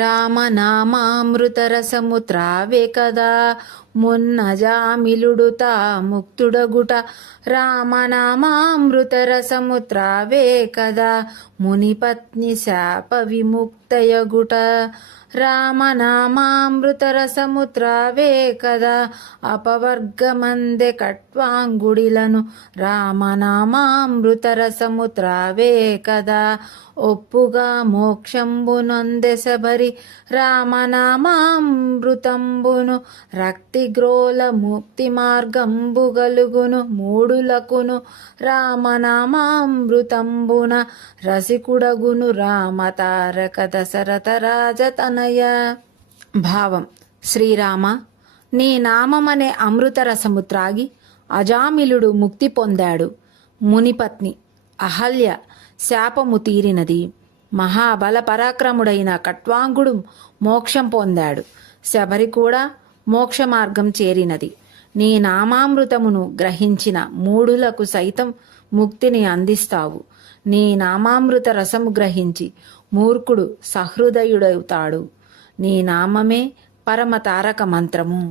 రామనామామృతరసము త్రావే కదా మున్నజామిలుడు తా ముక్తుడగుట. రామనామామృతరసము త్రావే కదా మునిపత్ని శాప విముక్తయగుట. రామనామామృతరసము త్రావే కదా అపవర్గమందె కట్వాంగుడిలను. రామనామామృతరసము త్రావే కదా ఒప్పుగా మోక్షంబునొందెసబరి. రామనామామృతంబును రక్తిగ్రోల ముక్తి మార్గంబు గలుగును మూడులకును. రామనామామృతంబున రసికుడగును రామతారక దశరథ రాజతనయ. భావం: శ్రీరామ, నీ నామమనే అమృతరసము త్రాగి అజామిలుడు ముక్తి పొందాడు. మునిపత్ని అహల్య శాపము తీరినది. మహాబల పరాక్రముడైన కట్వాంగుడు మోక్షం పొందాడు. శబరి కూడా మోక్ష మార్గం చేరినది. నీ నామామృతమును గ్రహించిన మూడులకు సైతం ముక్తిని అందిస్తావు. నీ నామామృత రసము గ్రహించి మూర్ఖుడు సహృదయుడవుతాడు. నీ నామమే పరమ తారక మంత్రము.